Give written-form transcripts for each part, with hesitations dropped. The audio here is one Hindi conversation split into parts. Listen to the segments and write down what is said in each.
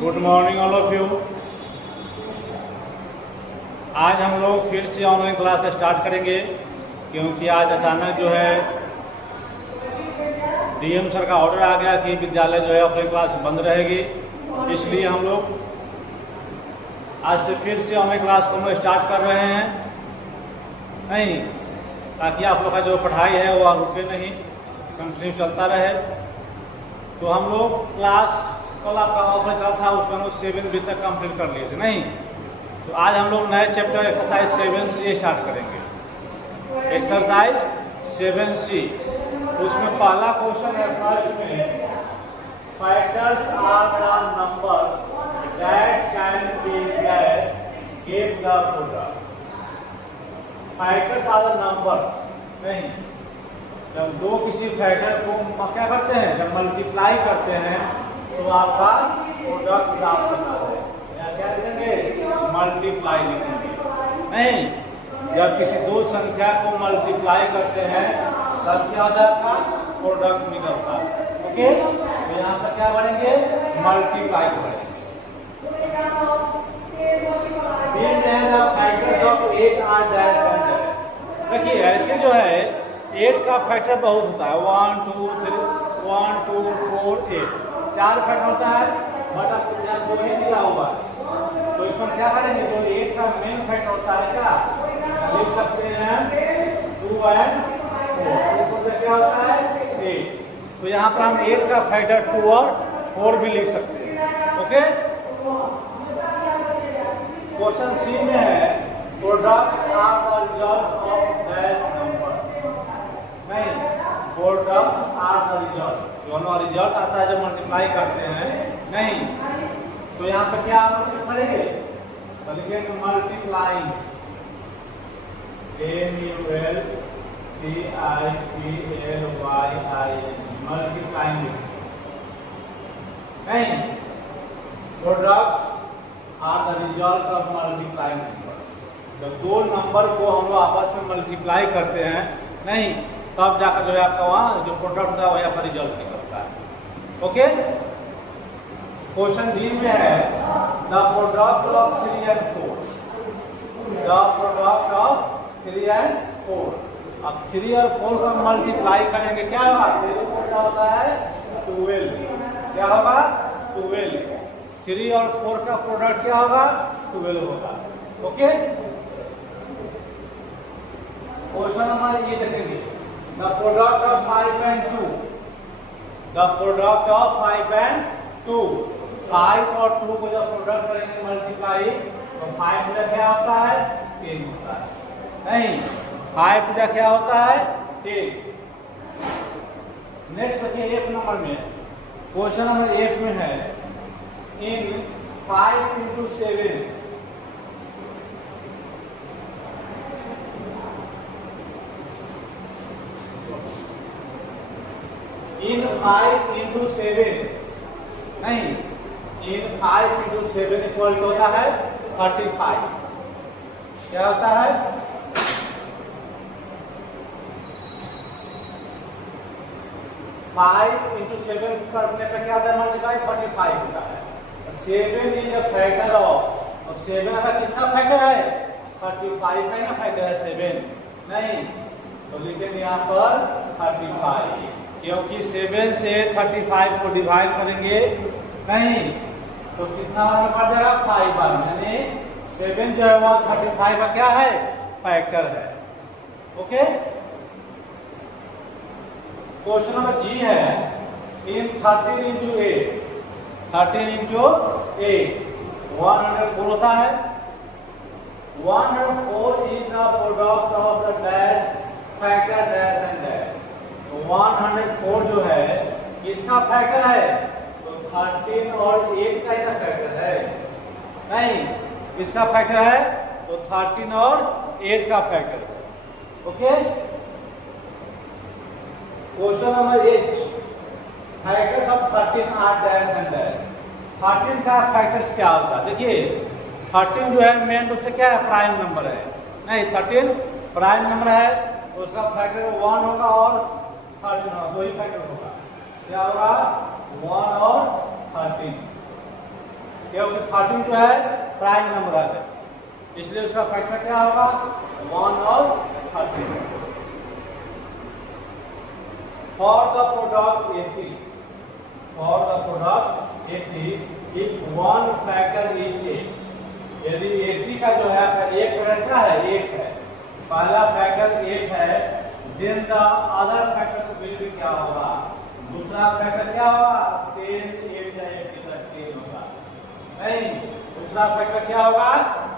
Good morning all of you. आज हम लोग फिर से ऑनलाइन क्लास स्टार्ट करेंगे क्योंकि आज अचानक जो है डीएम सर का ऑर्डर आ गया कि विद्यालय जो है ऑफलाइन क्लास बंद रहेगी। इसलिए हम लोग आज से फिर से ऑनलाइन क्लास को हम लोग स्टार्ट कर रहे हैं, नहीं ताकि आप लोग का जो पढ़ाई है वो रुके नहीं, कंटिन्यू चलता रहे। तो हम लोग क्लास कल आपका ऑफलाइन क्लास था उसमें हम लोग 7B तक कंप्लीट कर लिए थे, नहीं। तो आज हम लोग नए चैप्टर एक्सरसाइज 7C स्टार्ट करेंगे। एक्सरसाइज 7C उसमें पहला क्वेश्चन है फर्स्ट में, factors are the numbers that can be get give the product. Factors are the number, नहीं, जब दो किसी फैक्टर को क्या करते हैं, जब मल्टीप्लाई करते हैं तो आपका प्रोडक्ट प्राप्त होता है। क्या लिखेंगे? मल्टीप्लाई लिखेंगे, नहीं। जब किसी दो संख्या को मल्टीप्लाई करते हैं तब क्या होता है, आपका प्रोडक्ट निकलता है। ओके, तो यहाँ पर क्या बढ़ेंगे? मल्टीप्लाई करेंगे। देखिए ऐसे जो है 8 का फैक्टर बहुत होता है, 1 2 3 1 2 4 8 4 फैक्टर होता है, बट अब दो ही दिया हुआ है तो इसमें क्या करेंगे, जो 8 का मेन फैक्टर होता है क्या लिख सकते हैं 2 और 4 क्या होता है 8। तो यहाँ पर हम 8 का फैक्टर 2 और 4 भी लिख सकते हैं। ओके, क्वेश्चन सी में है products are the result of dash number, नहीं, प्रोडक्ट्स आर द रिजल्ट, दोनों रिजल्ट आता है जब मल्टीप्लाई करते हैं, नहीं। तो यहाँ पे क्या आप पढ़ेंगे, तो लिखेंगे मल्टीप्लाइंग, MULTIPLYING, मल्टीप्लाइंग, नहीं। Products are the result of multiplying number. जब दो नंबर को हम लोग आपस में मल्टीप्लाई करते हैं, नहीं, तब जाकर जो है आपका वहाँ जो प्रोडक्ट होता है वही आपका रिजल्ट निकलता है। ओके, क्वेश्चन डी में है the product of 3 and 4, the product of 3 and 4। अब 3 और 4 का मल्टीप्लाई करेंगे क्या होगा, 3 और 4 क्या होता है 12, क्या होगा 12। 3 और 4 का प्रोडक्ट क्या होगा 12 होगा। ओके, क्वेश्चन नंबर ये देखेंगे the product of 5 and 2, the product of 5 and 2। 5 और 2 को जब प्रोडक्ट करेंगे मल्टीप्लाई तो 5 में क्या होता है 10 होता है, नहीं। 5 का क्या होता है 10। नेक्स्ट देखिए 1 नंबर में, क्वेश्चन नंबर 1 में है इन 5 into 7, इन 5 into 7, नहीं, इन 5 into 7 इक्वल टू होता है 35। क्या होता है 5 into 7 करने पे क्या होता है मल्टीप्लाई 35 होता है। 7 इज अ फैक्टर ऑफ, और 7 का किसका फैक्टर है 35 का ना फैक्टर है 7, नहीं। तो लिखेंगे यहाँ पर 35, क्योंकि 7 से 35 को डिवाइड करेंगे, नहीं, तो कितना बार पड़ जाएगा 5 बार, यानी 7 जो है वह 35 का क्या है फैक्टर है। ओके, क्वेश्चन नंबर जी है इन 13 into 8, 13 into 8 104 होता है। 104 is the product of the dash factor dash and dash. तो 104 जो है किसका फैक्टर है, तो 13 और 8 का ही फैक्टर है, नहीं, किसका फैक्टर है तो 13 और 8 का फैक्टर है। Okay, question number 8, factors of 13 are dash and dash. 13 का फैक्टर्स क्या होता है, देखिए 13 जो है मेन रूप से क्या है प्राइम नंबर है, नहीं, 13 प्राइम नंबर है, उसका फैक्टर 1 होगा और 13 होगा, दो ही फैक्टर होगा। क्या होगा 1 और 13। क्योंकि 13 जो है प्राइम नंबर है, इसलिए उसका फैक्टर क्या होगा 1 और 13। For the product 80, for the product 80 if one factor is 8, यदि 80 का जो है एक फैक्टर क्या है 1 है, पहला फैक्टर 1 है, then the other factor will be क्या होगा, दूसरा फैक्टर क्या होगा 10, 8 या 80 का 10 होगा, नहीं दूसरा फैक्टर क्या होगा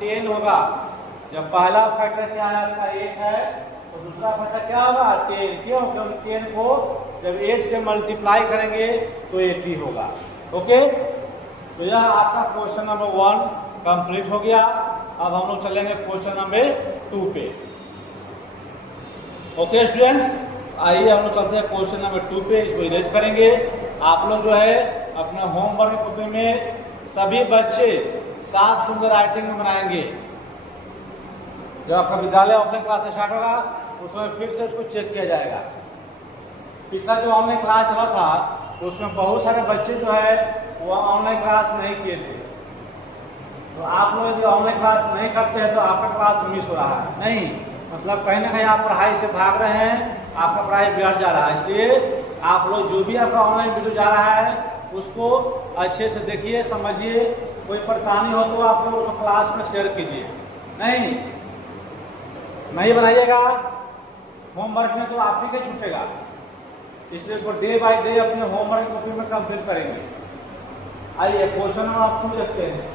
10 होगा। जब पहला फैक्टर क्या है आपका 1 है तो दूसरा फैक्टर क्या होगा 10, क्यों, क्योंकि 10 को जब 8 से मल्टीप्लाई करेंगे तो 80 होगा। ओके, तो यह आपका क्वेश्चन नंबर 1 कंप्लीट हो गया। अब हम लोग चलेंगे क्वेश्चन नंबर 2 पे। ओके स्टूडेंट्स, आइए हम लोग चलते हैं क्वेश्चन नंबर 2 पे, इसको इरेज करेंगे। आप लोग जो है अपने होमवर्क कॉपी में सभी बच्चे साफ सुंदर राइटिंग में बनाएंगे। जब आपका विद्यालय ऑफलाइन क्लास स्टार्ट होगा उसमें फिर से उसको चेक किया जाएगा। पिछला जो ऑनलाइन क्लास चला था उसमें बहुत सारे बच्चे जो है वो ऑनलाइन क्लास नहीं किए थे, तो आप लोग यदि ऑनलाइन क्लास नहीं करते हैं तो आपका क्लास मिस हो रहा है, नहीं मतलब कहीं ना कहीं आप पढ़ाई से भाग रहे हैं, आपका पढ़ाई बिगड़ जा रहा है। इसलिए आप लोग जो भी आपका ऑनलाइन वीडियो जा रहा है उसको अच्छे से देखिए, समझिए, कोई परेशानी हो तो आप लोग उसको क्लास में शेयर कीजिए। नहीं बनाइएगा होमवर्क में तो आप ही के छूटेगा, इसलिए उसको डे बाय डे अपने होमवर्क कॉपी में कंप्लीट करेंगे। आइए क्वेश्चन नंबर आप खुद देखते हैं।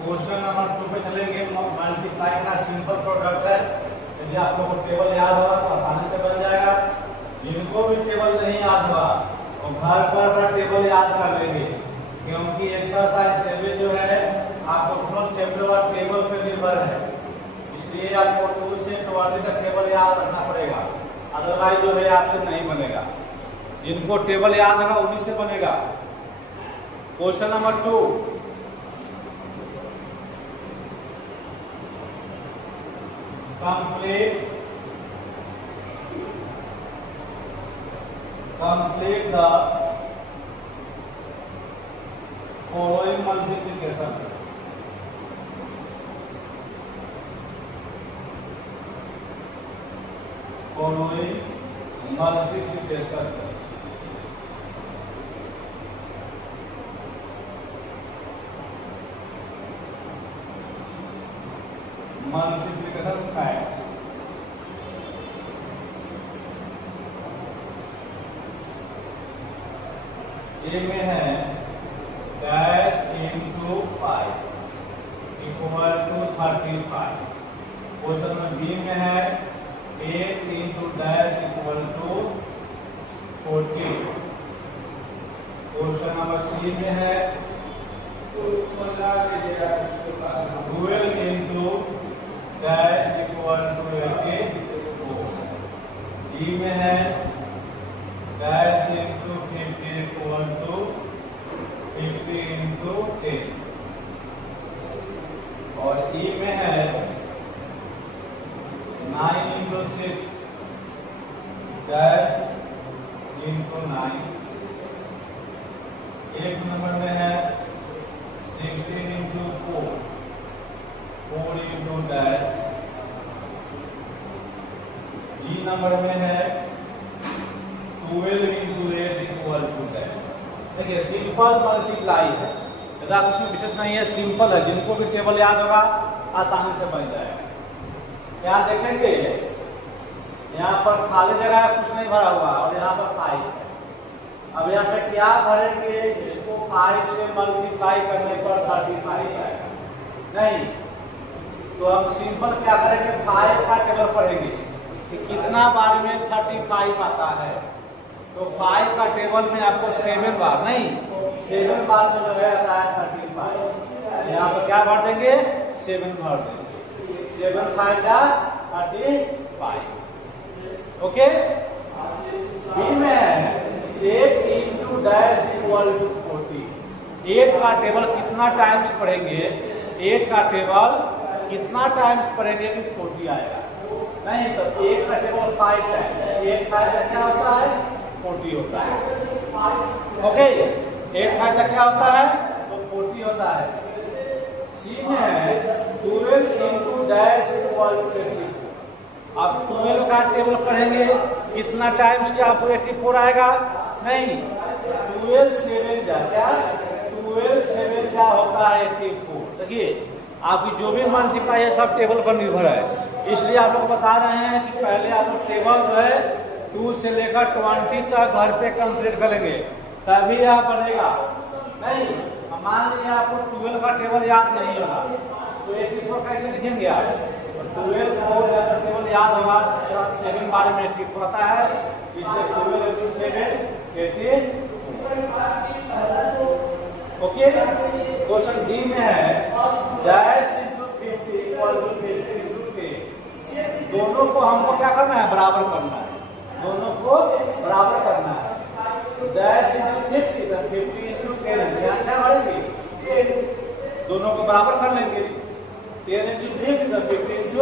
क्वेश्चन नंबर 2 पे चलेंगे। मल्टीप्लाई का सिंपल प्रोडक्ट है, यदि आप लोगों को टेबल याद होगा तो आसानी से बन जाएगा। जिनको भी टेबल नहीं याद हुआ तो घर पर टेबल याद कर लेंगे, क्योंकि एक्सरसाइज 7 जो है आपको फुल चैप्टर और टेबल पे निर्भर है, इसलिए आपको 2 से 20 तक टेबल याद रखना पड़ेगा, अदरवाइज जो है आपसे नहीं बनेगा। जिनको टेबल याद होगा उन्हीं से बनेगा। Question number 2, complete the following multiplication. Following multiplication. Multiplication fact. A में है dash into 5 equal to 35। Question number B में है 8 into dash equal to 40। Question number C में है 12 into dash equal to 84। D में है dash into 50 equal to 50 into 10। और ई में है 9 इंटू 6 डैश इंटू 9। एक नंबर में है 16 इंटू 4 4 इंटू डैश। जी नंबर में है 12 इंटू 8 इक्वल टू डैश। देखिए सिंपल मल्टीप्लाई है, ज्यादा कुछ विशेष नहीं है, सिंपल है। जिनको भी टेबल याद होगा आसानी से बन जाएगा। यहाँ देखेंगे यहाँ पर खाली जगह कुछ नहीं भरा हुआ और यहाँ पर 5 है। अब यहाँ पे क्या भरेंगे, इसको 5 से मल्टीप्लाई करने पर 35 आएगा, नहीं तो अब सिंपल क्या करेंगे 5 का टेबल पढ़ेंगे कि कितना बार में 35 आता है। तो 5 का टेबल में आपको 7 बार, नहीं 7 बार में जो है आता है 35। यहाँ पर क्या भर देंगे 7 भर देंगे। 7 5 जा 35। ओके, बी में है 8 इंटू डैश इक्वल टू 40। 8 का टेबल कितना टाइम्स पढ़ेंगे, 8 का टेबल कितना टाइम्स पढ़ेंगे कि 40 आएगा? नहीं, तो 8 का टेबल 5 टाइम्स, 8 5 का क्या होता है 40 होता है। ओके, 8 5 का क्या होता है तो 40 होता है। सी में है 12 इंटू डैश इक्वल टू 84। अब 12 का टेबल पढ़ेंगे कितना टाइम्स क्या आपको 84 आएगा? नहीं, 12 7 क्या 12 7 क्या होता है 84। देखिए आपकी जो भी मल्टीप्लाई है सब टेबल पर निर्भर है, इसलिए आप लोग बता रहे हैं कि पहले आप लोग टेबल जो है 2 से लेकर 20 तक घर पे कंप्लीट करेंगे तभी आप पढ़ेगा। नहीं, मान लीजिए आपको 12 का टेबल याद नहीं होगा तो 84 कैसे लिखेंगे आप? 12 को टेबल याद होगा 7 बार में 84 आता है, इसलिए 12 into 7 84। ओके, क्वेश्चन डी में है dash into 50 equal to 50 into 10। दोनों को हमको क्या करना है बराबर करना है, दोनों को बराबर करना है। डैश इंटू 50 इंटू 10 क्या बढ़ेगी 10, दोनों को बराबर कर लेंगे। 10 इंटू 50 इंटू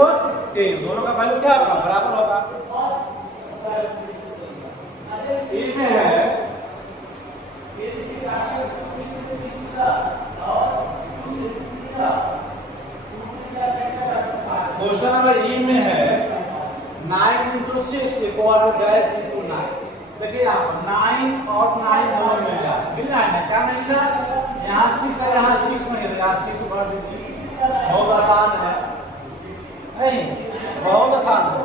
10 दोनों का वैल्यू क्या होगा बराबर होगा। इसमें है क्वेश्चन नंबर ई में है 9 into 6 equal to dash into 9। देखिए आप 9 और 9 दोनों मिल जाए, मिल जाए क्या मिलेगा? यहाँ 6 है, यहाँ 6 मिलेगा, 6 भर दीजिए। बहुत आसान है, नहीं बहुत आसान है।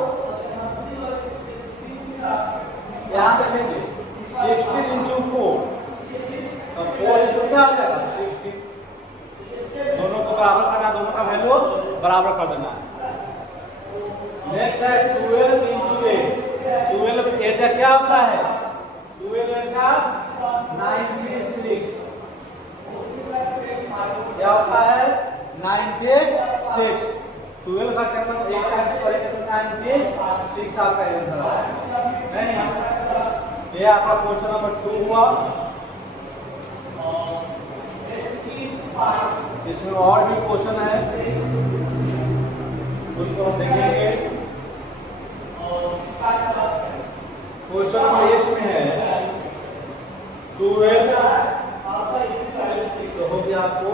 यहाँ देखेंगे 16 इंटू 4 तो 4 इंटू क्या हो जाएगा 16। दोनों को बराबर करना, दोनों का वैल्यू बराबर कर देना है। नेक्स्ट है 12 इंटू 8। 12 8 का क्या होता है 12 का 96 क्या होता है 96। 12 का क्या मतलब 8 टाइम्स करेंगे तो 96 आपका आंसर है। नहीं, ये आपका क्वेश्चन नंबर 2 हुआ। इसमें और भी क्वेश्चन है उसको हम देखेंगे। क्वेश्चन नंबर 8 में है 12 तो हो गया आपको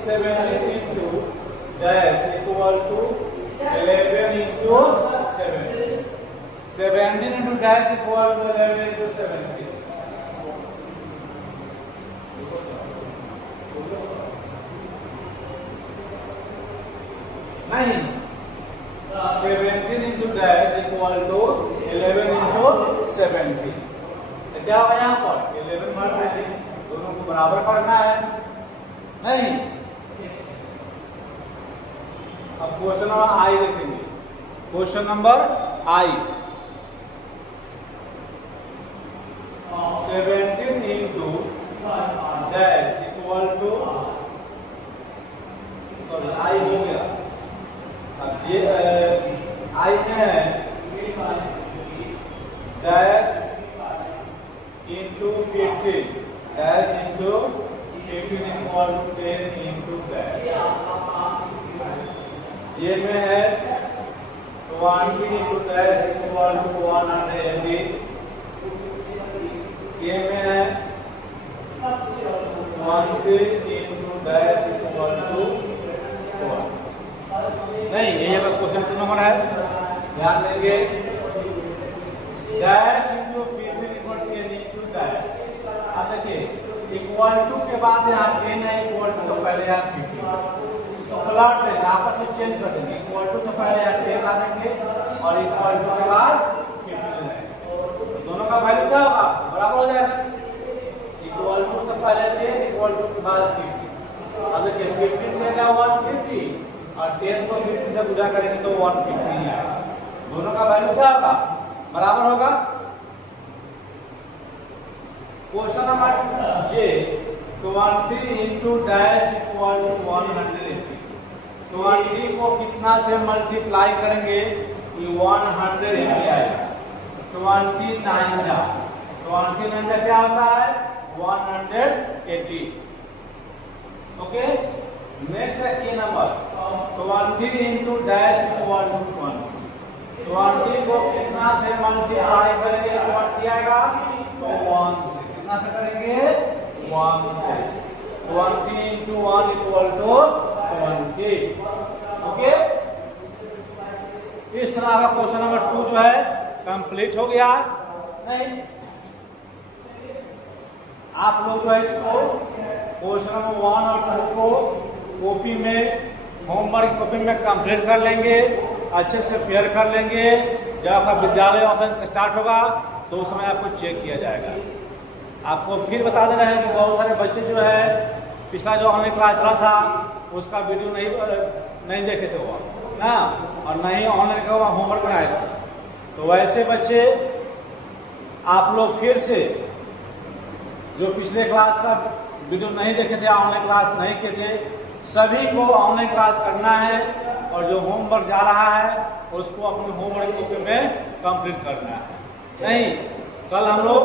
7 into dash equal to 11 into 7। 17 into dash equal to 11 into 17। नहीं, 17 into dash equal to 11 into 17। क्या हुआ यहाँ पर 11 भर देंगे, दोनों को बराबर करना है। नहीं, अब क्वेश्चन नंबर आई देखेंगे। Question number I 17 into dash equal to sorry I हो गया। अब ये आई में है dash into 15 dash into 15 equal to 10 into dash. ये में है 20 इंटू डैश इक्वल टू 180। ये में है 20 इंटू डैश इक्वल टू 1। नहीं, ये क्वेश्चन 2 नंबर है, ध्यान देंगे। Dash into 15 equal to 10 into dash. अब देखिए इक्वल टू के बाद यहाँ 10 है, इक्वल टू तो पहले यहाँ 15 तो प्लॉट देंगे, आपस में चेंज कर देंगे। इक्वल टू से पहले यहाँ 10 आ देंगे और इक्वल टू के बाद 15 है, तो दोनों का वैल्यू क्या होगा बराबर हो जाएगा। इक्वल टू से पहले 10 इक्वल टू के बाद 15। अब देखिए 15 देगा 150 और 10 को 15 से गुणा करेंगे तो 150 ही आएगा। दोनों का वैल्यू क्या होगा बराबर होगा। Question number J 20 into dash equal to 180। 20 को कितना से मल्टीप्लाई करेंगे? ये 100 ही आएगा। 29 का क्या होता है? 180। ओके, नेक्स्ट है ये number 20 into dash equal to 20। 20 को कितना से मल्टीप्लाई करेंगे? 20 आएगा तो 1 से। कितना से करेंगे? 1 से। 20 इंटू 1 इक्वल टू 20। ओके, इस तरह का क्वेश्चन नंबर 2 जो है कंप्लीट हो गया। नहीं, आप लोग जो है इसको क्वेश्चन नंबर 1 और 2 को कॉपी में, होमवर्क कॉपी में कंप्लीट कर लेंगे, अच्छे से फेयर कर लेंगे। जब आपका विद्यालय ऑफलाइन स्टार्ट होगा तो उस समय आपको चेक किया जाएगा। आपको फिर बता दे रहे हैं कि बहुत सारे बच्चे जो है पिछला जो ऑनलाइन क्लास चला था उसका वीडियो नहीं देखे थे वो ना, और नहीं ऑनलाइन का होमवर्क बनाया था। तो वैसे बच्चे आप लोग फिर से जो पिछले क्लास का वीडियो नहीं देखे थे, ऑनलाइन क्लास नहीं किए थे, सभी को ऑनलाइन क्लास करना है और जो होमवर्क जा रहा है उसको अपने होमवर्क कॉपी में कंप्लीट करना है। नहीं, कल हम लोग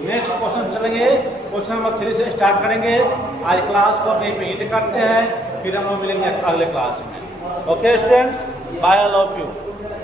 नेक्स्ट क्वेश्चन चलेंगे, क्वेश्चन नंबर 3 से स्टार्ट करेंगे। आज क्लास को अपनी पे करते हैं, फिर हम लोग मिलेंगे अगले क्लास में। Okay students, bye, I love you.